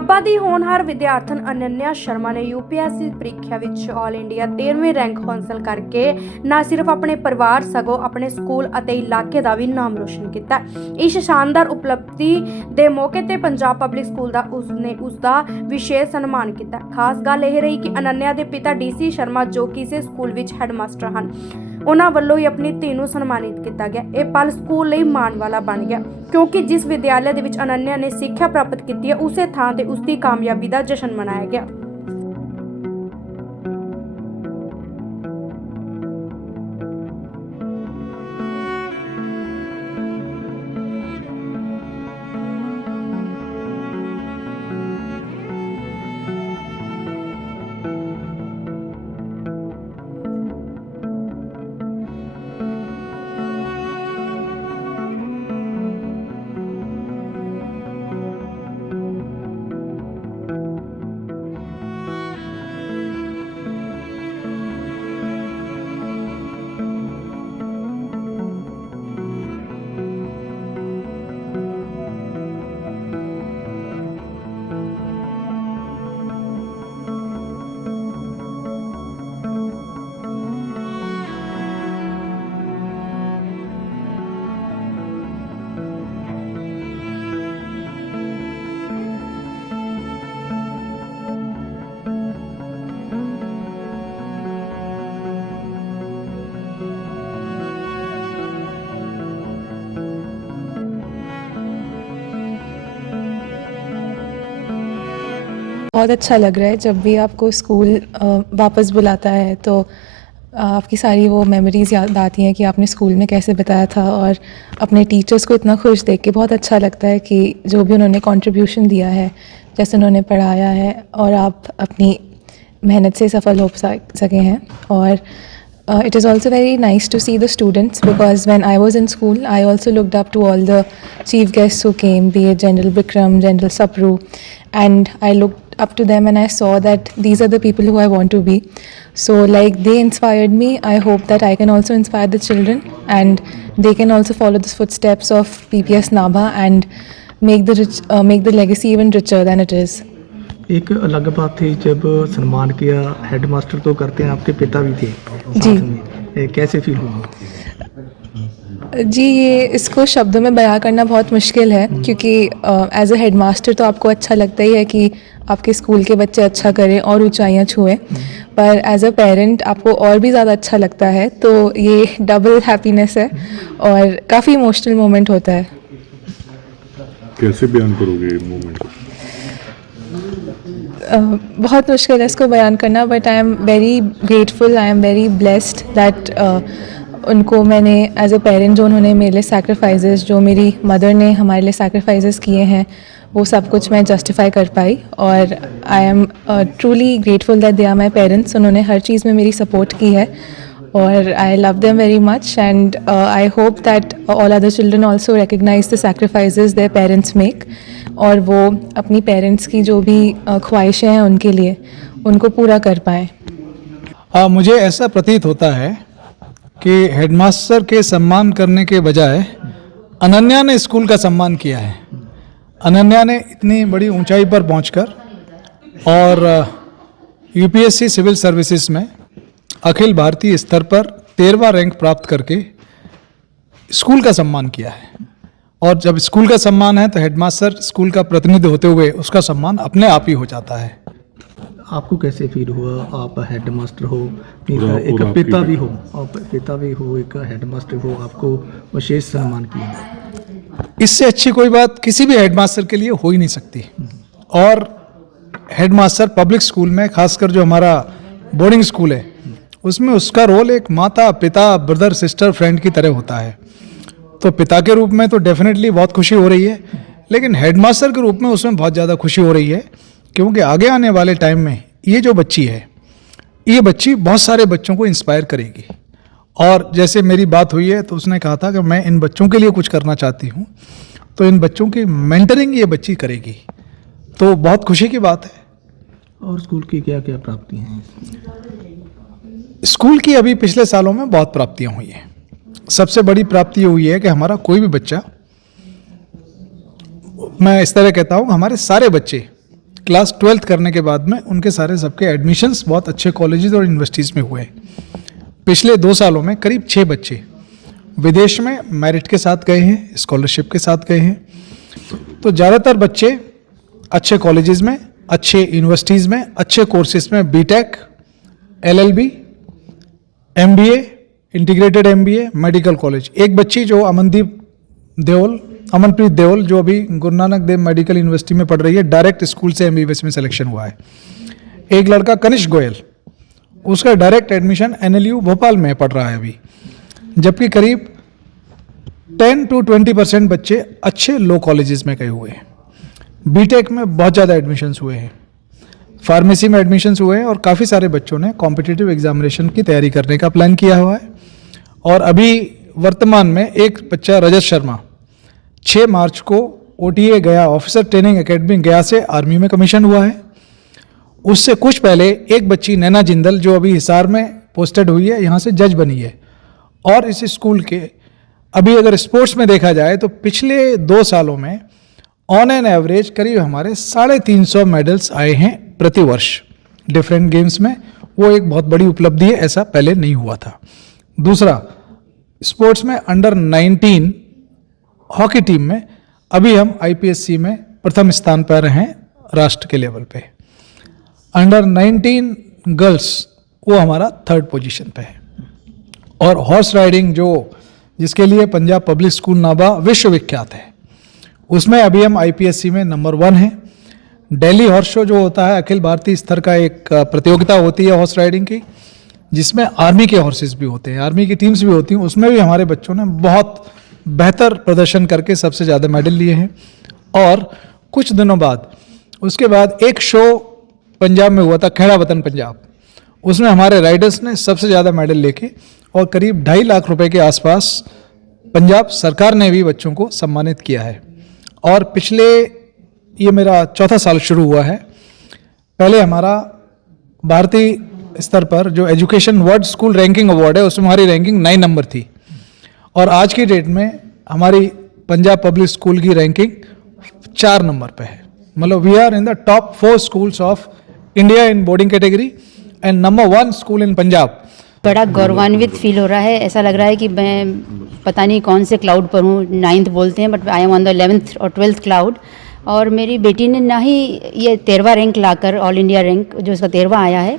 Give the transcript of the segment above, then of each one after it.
ਨਾਭਾ ਦੀ ਹੋਣਹਾਰ ਵਿਦਿਆਰਥਣ ਅਨੰਨਿਆ ਸ਼ਰਮਾ ਨੇ UPSC ਪ੍ਰੀਖਿਆ ਵਿੱਚ ਆਲ ਇੰਡੀਆ 13ਵੇਂ ਰੈਂਕ ਹਾਸਲ ਕਰਕੇ ਨਾ ਸਿਰਫ ਆਪਣੇ ਪਰਿਵਾਰ ਸਗੋਂ ਆਪਣੇ ਸਕੂਲ ਅਤੇ ਇਲਾਕੇ ਦਾ ਵੀ ਨਾਮ ਰੋਸ਼ਨ ਕੀਤਾ। ਇਸ ਸ਼ਾਨਦਾਰ ਉਪਲਬਧੀ ਦੇ ਮੌਕੇ ਤੇ ਪੰਜਾਬ ਪਬਲਿਕ ਸਕੂਲ ਦਾ ਉਸ ਦਾ ਵਿਸ਼ੇਸ਼ ਸਨਮਾਨ ਕੀਤਾ। ਖਾਸ ਗੱਲ ਇਹ ਰਹੀ ਕਿ ਅਨੰਨਿਆ ਦੇ ਪਿਤਾ DC ਸ਼ਰਮਾ ਜੋ ਕਿਸੇ ਸਕੂਲ ਵਿੱਚ ਹੈਡਮਾਸਟਰ ਹਨ, ਉਹਨਾਂ ਵੱਲੋਂ ਹੀ ਆਪਣੀ ਧੀ ਨੂੰ ਸਨਮਾਨਿਤ ਕੀਤਾ ਗਿਆ। ਇਹ ਪਲ ਸਕੂਲ ਲਈ ਮਾਣ ਵਾਲਾ ਬਣ ਗਿਆ ਕਿਉਂਕਿ जिस विद्यालय ਦੇ ਵਿੱਚ ਅਨੰਨਿਆ ਨੇ ਸਿੱਖਿਆ ਪ੍ਰਾਪਤ ਕੀਤੀ ਹੈ ਉਸੇ ਥਾਂ ਤੇ ਉਸ ਦੀ ਕਾਮਯਾਬੀ ਦਾ ਜਸ਼ਨ ਮਨਾਇਆ ਗਿਆ। बहुत अच्छा लग रहा है जब भी आपको स्कूल वापस बुलाता है तो आपकी सारी वो मेमोरीज़ याद आती हैं कि आपने स्कूल में कैसे बिताया था, और अपने टीचर्स को इतना खुश देख के बहुत अच्छा लगता है कि जो भी उन्होंने कंट्रीब्यूशन दिया है, जैसे उन्होंने पढ़ाया है, और आप अपनी मेहनत से सफल हो सके हैं। और it is also very nice to see the students because when I was in school I also looked up to all the chief guests who came, be it General Bikram, General Sapru, and I looked up to them and I saw that these are the people who I want to be. So like they inspired me, I hope that I can also inspire the children and they can also follow the footsteps of PPS Nabha and make the legacy even richer than it is. एक अलग बात थी जब सम्मान किया headmaster तो करते हैं, आपके पिता भी थे जी। साथ में, कैसे फील हुआ? जी, ये इसको शब्दों में बयां करना बहुत मुश्किल है क्योंकि एज अ हेडमास्टर तो आपको अच्छा लगता ही है कि आपके स्कूल के बच्चे अच्छा करें और ऊंचाइयां छुएं, पर एज अ पेरेंट आपको और भी ज़्यादा अच्छा लगता है, तो ये डबल हैप्पीनेस है और काफ़ी इमोशनल मोमेंट होता है। कैसे बयान करोगे मोमेंट? बहुत मुश्किल है इसको बयान करना, but I am very grateful, I am very blessed that उनको मैंने एज अ पेरेंट जो उन्होंने मेरे लिए सैक्रिफाइसेस, जो मेरी मदर ने हमारे लिए सैक्रिफाइसेस किए हैं, वो सब कुछ मैं जस्टिफाई कर पाई। और I am truly grateful that they are my parents. उन्होंने हर चीज़ में मेरी सपोर्ट की है और I love them very much and I hope that all other children also recognise the sacrifices their parents make, और वो अपनी पेरेंट्स की जो भी ख्वाहिशें हैं उनके लिए उनको पूरा कर पाएँ। मुझे ऐसा प्रतीत होता है कि हेडमास्टर के सम्मान करने के बजाय अनन्या ने स्कूल का सम्मान किया है। अनन्या ने इतनी बड़ी ऊंचाई पर पहुंचकर और UPSC सिविल सर्विसेज में अखिल भारतीय स्तर पर 13वां रैंक प्राप्त करके स्कूल का सम्मान किया है, और जब स्कूल का सम्मान है तो हेडमास्टर स्कूल का प्रतिनिधि होते हुए उसका सम्मान अपने आप ही हो जाता है। आपको कैसे फील हुआ? आप हेडमास्टर हो, एक पिता भी हो, आप पिता भी हो, एक हेडमास्टर हो, आपको विशेष सम्मान किया। इससे अच्छी कोई बात किसी भी हेडमास्टर के लिए हो ही नहीं सकती। और हेडमास्टर पब्लिक स्कूल में, खासकर जो हमारा बोर्डिंग स्कूल है, उसमें उसका रोल एक माता, पिता, ब्रदर, सिस्टर, फ्रेंड की तरह होता है। तो पिता के रूप में तो डेफिनेटली बहुत खुशी हो रही है, लेकिन हेडमास्टर के रूप में उसमें बहुत ज़्यादा खुशी हो रही है क्योंकि आगे आने वाले टाइम में ये जो बच्ची है, ये बच्ची बहुत सारे बच्चों को इंस्पायर करेगी। और जैसे मेरी बात हुई है तो उसने कहा था कि मैं इन बच्चों के लिए कुछ करना चाहती हूँ, तो इन बच्चों की मेंटरिंग ये बच्ची करेगी, तो बहुत खुशी की बात है। और स्कूल की क्या क्या प्राप्तियाँ हैं? स्कूल की अभी पिछले सालों में बहुत प्राप्तियाँ हुई हैं। सबसे बड़ी प्राप्ति हुई है कि हमारा कोई भी बच्चा, मैं इस तरह कहता हूँ, हमारे सारे बच्चे क्लास 12th करने के बाद में उनके सारे सबके एडमिशन्स बहुत अच्छे कॉलेजेस और यूनिवर्सिटीज़ में हुए। पिछले 2 सालों में करीब 6 बच्चे विदेश में मेरिट के साथ गए हैं, स्कॉलरशिप के साथ गए हैं। तो ज़्यादातर बच्चे अच्छे कॉलेजेस में, अच्छे यूनिवर्सिटीज़ में, अच्छे कोर्सेज में BTech, LLB, MBA, integrated MBA, medical college. एक बच्ची जो अमनप्रीत देओल जो अभी गुरु नानक देव मेडिकल यूनिवर्सिटी में पढ़ रही है, डायरेक्ट स्कूल से MBBS में सिलेक्शन हुआ है। एक लड़का कनिष्क गोयल, उसका डायरेक्ट एडमिशन NLU भोपाल में पढ़ रहा है अभी। जबकि करीब 10 to 20% बच्चे अच्छे लो कॉलेजेस में गए हुए हैं। बीटेक में बहुत ज़्यादा एडमिशन्स हुए हैं, फार्मेसी में एडमिशन्स हुए हैं और काफ़ी सारे बच्चों ने कॉम्पिटिटिव एग्जामिनेशन की तैयारी करने का प्लान किया हुआ है। और अभी वर्तमान में एक बच्चा रजत शर्मा 6 मार्च को OTA गया, ऑफिसर ट्रेनिंग एकेडमी गया से आर्मी में कमीशन हुआ है। उससे कुछ पहले एक बच्ची नैना जिंदल जो अभी हिसार में पोस्टेड हुई है, यहाँ से जज बनी है। और इस स्कूल के अभी अगर स्पोर्ट्स में देखा जाए तो पिछले 2 सालों में ऑन एन एवरेज करीब हमारे 350 मेडल्स आए हैं प्रति वर्ष डिफरेंट गेम्स में। वो एक बहुत बड़ी उपलब्धि है, ऐसा पहले नहीं हुआ था। दूसरा, स्पोर्ट्स में अंडर 19 हॉकी टीम में अभी हम IPSC में प्रथम स्थान पर हैं राष्ट्र के लेवल पे। अंडर 19 गर्ल्स वो हमारा 3rd पोजीशन पे है। और हॉर्स राइडिंग जिसके लिए पंजाब पब्लिक स्कूल नाभा विश्वविख्यात है, उसमें अभी हम IPSC में नंबर 1 हैं। दिल्ली हॉर्स शो जो होता है अखिल भारतीय स्तर का एक प्रतियोगिता होती है हॉर्स राइडिंग की, जिसमें आर्मी के हॉर्सेस भी होते हैं, आर्मी की टीम्स भी होती हैं। उसमें भी हमारे बच्चों ने बहुत बेहतर प्रदर्शन करके सबसे ज़्यादा मेडल लिए हैं। और कुछ दिनों बाद उसके बाद एक शो पंजाब में हुआ था, खेड़ा वतन पंजाब, उसमें हमारे राइडर्स ने सबसे ज़्यादा मेडल लेके और करीब 2.5 लाख रुपए के आसपास पंजाब सरकार ने भी बच्चों को सम्मानित किया है। और पिछले ये मेरा 4था साल शुरू हुआ है। पहले हमारा भारतीय स्तर पर जो education world school ranking award है उसमें हमारी रैंकिंग 9 नंबर थी। और आज की डेट में हमारी पंजाब पब्लिक स्कूल की रैंकिंग 4 नंबर पे है। मतलब we are in the top 4 schools of India in boarding category and number 1 school in Punjab. बड़ा गौरवान्वित फील हो रहा है। ऐसा लग रहा है कि मैं पता नहीं कौन से क्लाउड पर हूँ, 9th बोलते हैं, but I am on the 11th और 12th क्लाउड। और मेरी बेटी ने ना ही ये 13वां रैंक लाकर, ऑल इंडिया रैंक जो इसका 13वां आया है,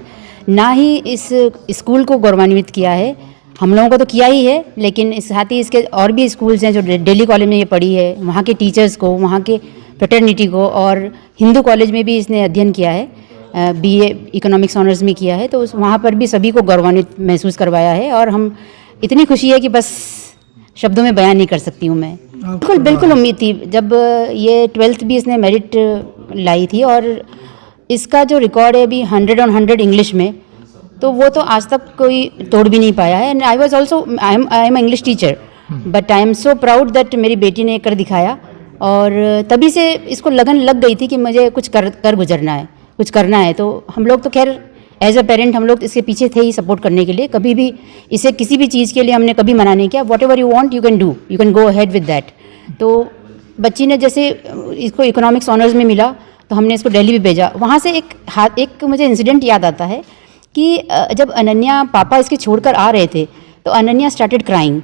ना ही इस स्कूल को गौरवान्वित किया है। हम लोगों को तो किया ही है, लेकिन साथ ही इसके और भी स्कूल्स हैं जो दिल्ली कॉलेज में ये पढ़ी है, वहाँ के टीचर्स को, वहाँ के फ्रेटर्निटी को, और हिंदू कॉलेज में भी इसने अध्ययन किया है, BA इकोनॉमिक्स ऑनर्स में किया है, तो वहाँ पर भी सभी को गौरवान्वित महसूस करवाया है। और हम इतनी खुशी है कि बस शब्दों में बयान नहीं कर सकती हूँ मैं। बिल्कुल उम्मीद थी। जब ये 12th भी इसने मेरिट लाई थी और इसका जो रिकॉर्ड है अभी 100 on 100 इंग्लिश में, तो वो तो आज तक कोई तोड़ भी नहीं पाया है। And I was also I am English teacher, but I am so proud that मेरी बेटी ने कर दिखाया। और तभी से इसको लगन लग गई थी कि मुझे कुछ कर गुजरना है, कुछ करना है। तो हम लोग तो खैर एज अ पेरेंट हम लोग इसके पीछे थे ही सपोर्ट करने के लिए। कभी भी इसे किसी भी चीज़ के लिए हमने कभी मना नहीं किया। What ever you want you can do, you can go ahead with that. तो बच्ची ने जैसे इसको इकोनॉमिक्स ऑनर्स में मिला तो हमने इसको दिल्ली भी भेजा। वहाँ से एक मुझे इंसिडेंट याद आता है कि जब अनन्या पापा इसके छोड़कर आ रहे थे तो अनन्या स्टार्टेड क्राइंग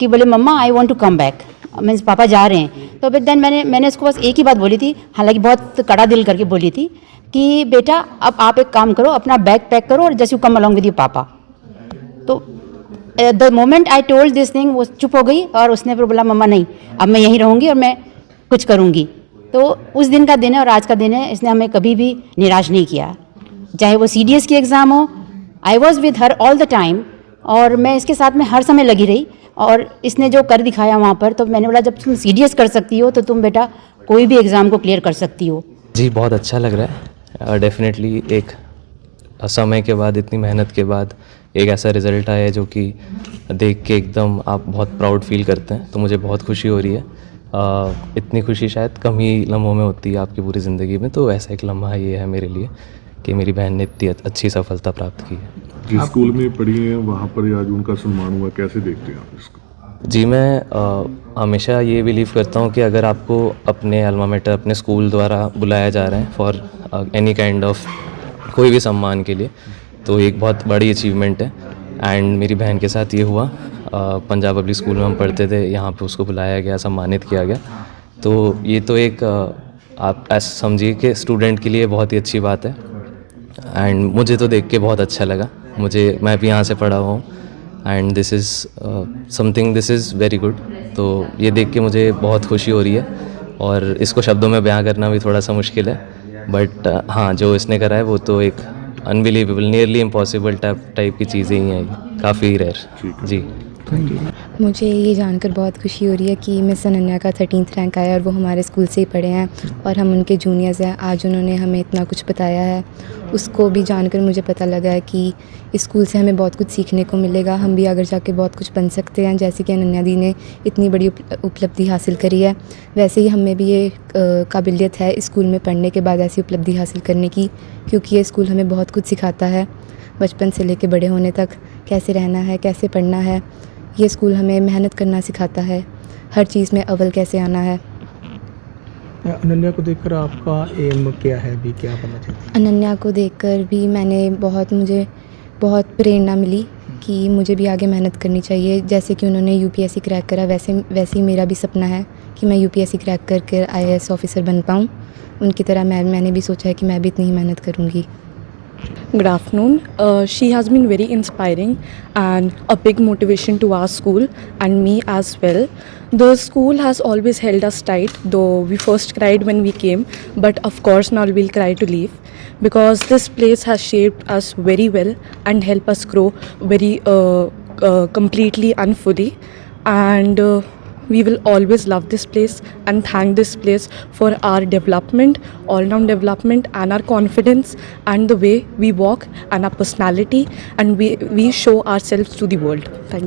कि बोले mamma I want to come back, means पापा जा रहे हैं। तो फिर देन मैंने उसको बस एक ही बात बोली थी, हालांकि बहुत कड़ा दिल करके बोली थी कि बेटा अब आप एक काम करो, अपना बैग पैक करो और just you come along with your पापा। तो the moment I told this thing वो चुप हो गई और उसने फिर बोला मम्मा नहीं, अब मैं यहीं रहूँगी और मैं कुछ करूँगी। तो उस दिन का दिन है और आज का दिन है, इसने हमें कभी भी निराश नहीं किया। चाहे वो CDS की एग्ज़ाम हो, I was with her all the time और मैं इसके साथ में हर समय लगी रही। और इसने जो कर दिखाया वहाँ पर, तो मैंने बोला जब तुम CDS कर सकती हो तो तुम बेटा कोई भी एग्ज़ाम को क्लियर कर सकती हो। जी बहुत अच्छा लग रहा है। डेफिनेटली एक समय के बाद, इतनी मेहनत के बाद एक ऐसा रिज़ल्ट आया है जो कि देख के एकदम आप बहुत प्राउड फील करते हैं। तो मुझे बहुत खुशी हो रही है। इतनी खुशी शायद कम ही लम्हों में होती है आपकी पूरी ज़िंदगी में, तो ऐसा एक लम्हा ये है मेरे लिए कि मेरी बहन ने इतनी अच्छी सफलता प्राप्त की है। जिस स्कूल में पढ़ी हैं वहाँ पर आज उनका सम्मान हुआ, कैसे देखते हैं आप इसको? जी, मैं हमेशा ये बिलीव करता हूँ कि अगर आपको अपने अल्मा मैटर, अपने स्कूल द्वारा बुलाया जा रहा है फॉर एनी काइंड ऑफ कोई भी सम्मान के लिए, तो एक बहुत बड़ी अचीवमेंट है। एंड मेरी बहन के साथ ये हुआ। पंजाब पब्लिक स्कूल में हम पढ़ते थे, यहाँ पे उसको बुलाया गया, सम्मानित किया गया। तो ये तो एक आप ऐसा समझिए कि स्टूडेंट के लिए बहुत ही अच्छी बात है। एंड मुझे तो देख के बहुत अच्छा लगा। मैं भी यहाँ से पढ़ा हुआ हूँ and this is very good. तो ये देख के मुझे बहुत खुशी हो रही है और इसको शब्दों में बयां करना भी थोड़ा सा मुश्किल है। बट हाँ, जो इसने करा है वो तो एक अनबिलीवेबल, नियरली इम्पॉसिबल टाइप की चीज़ें ही हैं, काफ़ी रेयर। जी, मुझे ये जानकर बहुत खुशी हो रही है कि मिस अनन्या का 13th रैंक आया और वो हमारे स्कूल से ही पढ़े हैं और हम उनके जूनियर्स हैं। आज उन्होंने हमें इतना कुछ बताया है, उसको भी जानकर मुझे पता लगा है कि इस स्कूल से हमें बहुत कुछ सीखने को मिलेगा। हम भी आगे जाके बहुत कुछ बन सकते हैं, जैसे कि अनन्या दी ने इतनी बड़ी उपलब्धि हासिल करी है, वैसे ही हमें भी ये काबिलियत है इस स्कूल में पढ़ने के बाद ऐसी उपलब्धि हासिल करने की, क्योंकि ये स्कूल हमें बहुत कुछ सिखाता है, बचपन से लेकर बड़े होने तक कैसे रहना है, कैसे पढ़ना है। ये स्कूल हमें मेहनत करना सिखाता है, हर चीज़ में अव्वल कैसे आना है। अनन्या को देखकर आपका एम क्या है, भी क्या बनना चाहती हैं? अनन्या को देखकर भी मुझे बहुत प्रेरणा मिली कि मुझे भी आगे मेहनत करनी चाहिए। जैसे कि उन्होंने यूपीएससी क्रैक करा, वैसे ही मेरा भी सपना है कि मैं यूपीएससी क्रैक करके आईएएस ऑफिसर बन पाऊँ। उनकी तरह मैंने भी सोचा है कि मैं भी इतनी ही मेहनत करूँगी। Good afternoon. She has been very inspiring and a big motivation to our school and me as well. The school has always held us tight, though we first cried when we came, but of course now we'll cry to leave, because this place has shaped us very well and helped us grow very completely and fully. And we will always love this place and thank this place for our development, all-round development, and our confidence and the way we walk and our personality, and we show ourselves to the world. Thank you.